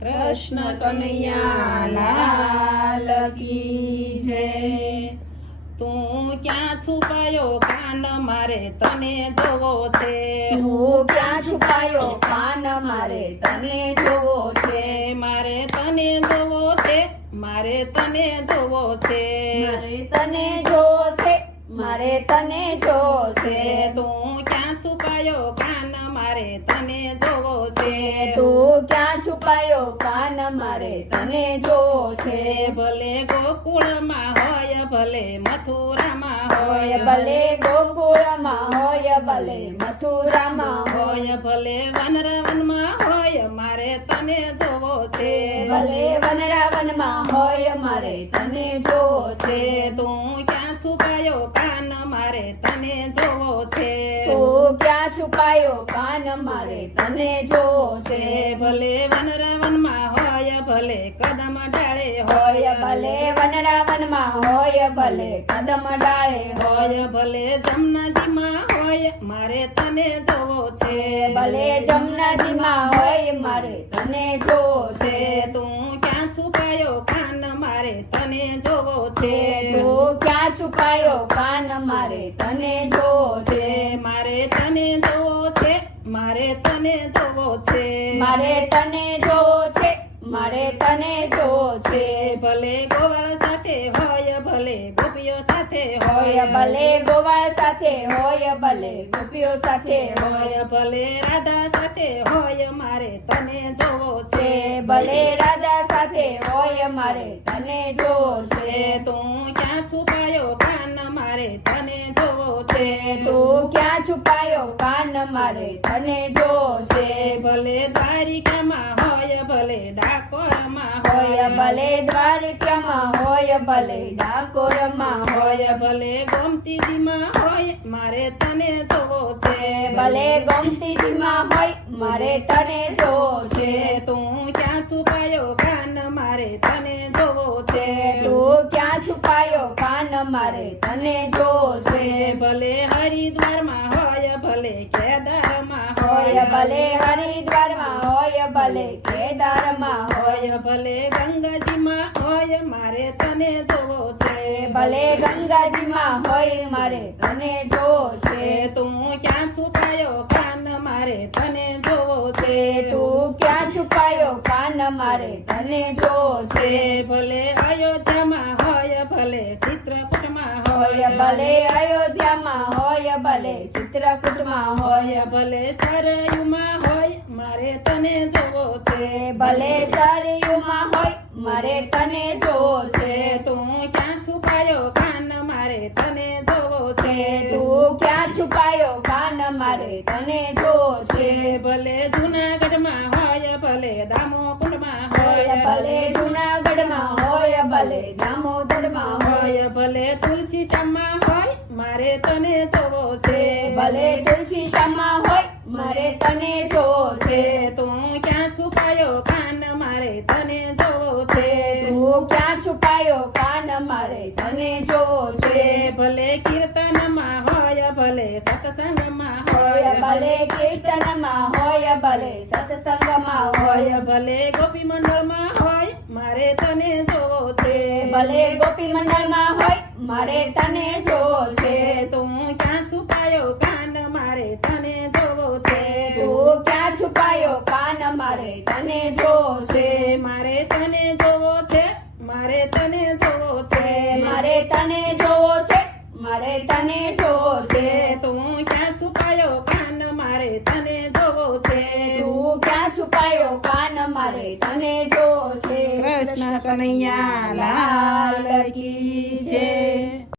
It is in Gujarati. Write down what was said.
કૃષ્ણ કનૈયા લાલ કી જય। તું ક્યાં છુપાયો કાન મારે તને જોવો છે। તું ક્યાં છુપાયો કાન મારે તને જોવો છે। મારે તને જોવો છે, મારે તને જોવો છે, મારે તને જોવો છે, મારે તને જોવો છે। તું ક્યાં છુપાયો કાન મારે તને જોવો છે। તું ક્યાં છુપાયો કાન મારે તને જોવો છે। ભલે ગોકુળમાં હોય ભલે મથુરામાં હોય, ભલે ગોકુળમાં હોય ભલે મથુરામાં હોય, હોય ભલે વનરાવનમાં હોય મારે તને જોવો છે। ભલે વનરાવનમાં હોય મારે તને જોવો છે। તું ક્યાં છુપાયો કાન મારે તને જોવો છે। તું ક્યાં છુપાયો કાન મારે તને જોવો છે। ભલે વનરાવનમાં હોય ભલે કદમ ડાળે હોય ભલે વનરાવનમાં હોય ભલે કદમ ડાળે હોય, ભલે જમનાજીમાં હોય મારે તને જોવો છે। ભલે જમનાજીમાં હોય મારે તને જોવો છે। તું ક્યાં છુપાયો કાન મારે તને જોવો છે। તું ક્યાં છુપાયો કાન મારે તને જોવો છે। મારે તને જોવો છે, મારે તને જોવો છે, મારે તને જોવો છે, મારે તને જોવો છે। ભલે ગોવાળ સાથે હોય ભલે ગોપીઓ સાથે હોય ભલે ગોવાળ સાથે હોય ભલે ગોપીઓ સાથે હોય, હોય ભલે રાધા સાથે હોય મારે તને જોવો છે। ભલે રાધા સાથે હોય મારે તને જોવો છે। તું ક્યાં છુપાયો કાન મારે તને જોવો છે। તું ક્યાં છુપાયો કાન મારે તને જોવો છે। ભલે દ્વારિકામાં હોય ભલે ડાકોરમાં હોય ભલે દ્વારકામાં હોય ભલે ડાકોરમાં હોય, હોય ભલે ગોમતીજીમાં હોય મારે તને જોવો છે। ભલે ગોમતીજીમાં હોય મારે તને જોવો છે। તું ક્યાં છુપાયો કાન મારે તને જોવો છે। તું ક્યાં છુપાયો કાન મારે તને જોવો છે। ભલે હરિદ્વારમાં હોય ભલે કેદારમાં હોય ભલે હરિદ્વારમાં હોય ભલે કેદારમાં હોય, હોય ભલે ગંગાજીમાં હોય મારે તને જોવો છે। ભલે ગંગાજીમાં હોય મારે તને જોવો છે। તું ક્યાં છુપાયો કાન મારે તને જોવો છે। તું ક્યાં છુપાયો કાન મારે તને જોવો છે। ભલે અયોધ્યામાં હોય ભલે ચિત્રકૂટમાં હોય ભલે અયોધ્યામાં હોય ભલે ચિત્રકૂટમાં હોય, હોય ભલે સરયુમાં હોય મારે તને જોવો છે। ભલે સરયુમાં હોય મારે તને જોવો છે। તું ક્યાં છુપાયો કાન મારે તને જોવો છે। તું ક્યાં છુપાયો કાન મારે તને જોવો છે। ભલે જુનાગઢમાં હોય ભલે દામોકુંડમાં હોય હોય, ભલે જુનાગઢમાં હોય ભલે દામોદરમાં હોય, હોય ભલે તુલસીશ્યામમાં હોય મારે તને જોવો છે। ભલે તુલસીશ્યામમાં હોય મારે તને જોવો છે। તું ક્યાં છુપાયો કાન મારે તને જોવો છે। તું ક્યાં છુપાયો કાન મારે તને જોવો છે। ભલે કીર્તનમાં હોય ભલે સત્સંગમાં હોય હોય, ભલે કીર્તનમાં હોય ભલે સત્સંગમાં હોય, હોય ભલે ગોપી મંડળમાં હોય મારે તને જોવો છે। ભલે ગોપી મંડળમાં હોય મારે તને જોવો છે। તું ક્યાં છુપાયો કાન મારે તને જોવો છે। તું ક્યાં છુપાયો કાન મારે તને જોવો છે। મારે તને જોવો છે, મારે તને જોવો છે, મારે તને જોવો છે, મારે તને જોવો છે। તું ક્યાં છુપાયો કાન મારે તને જોવો છે। તું ક્યાં છુપાયો કાન મારે તને જોવો છે। કૃષ્ણ કનૈયા લાલ કી જય।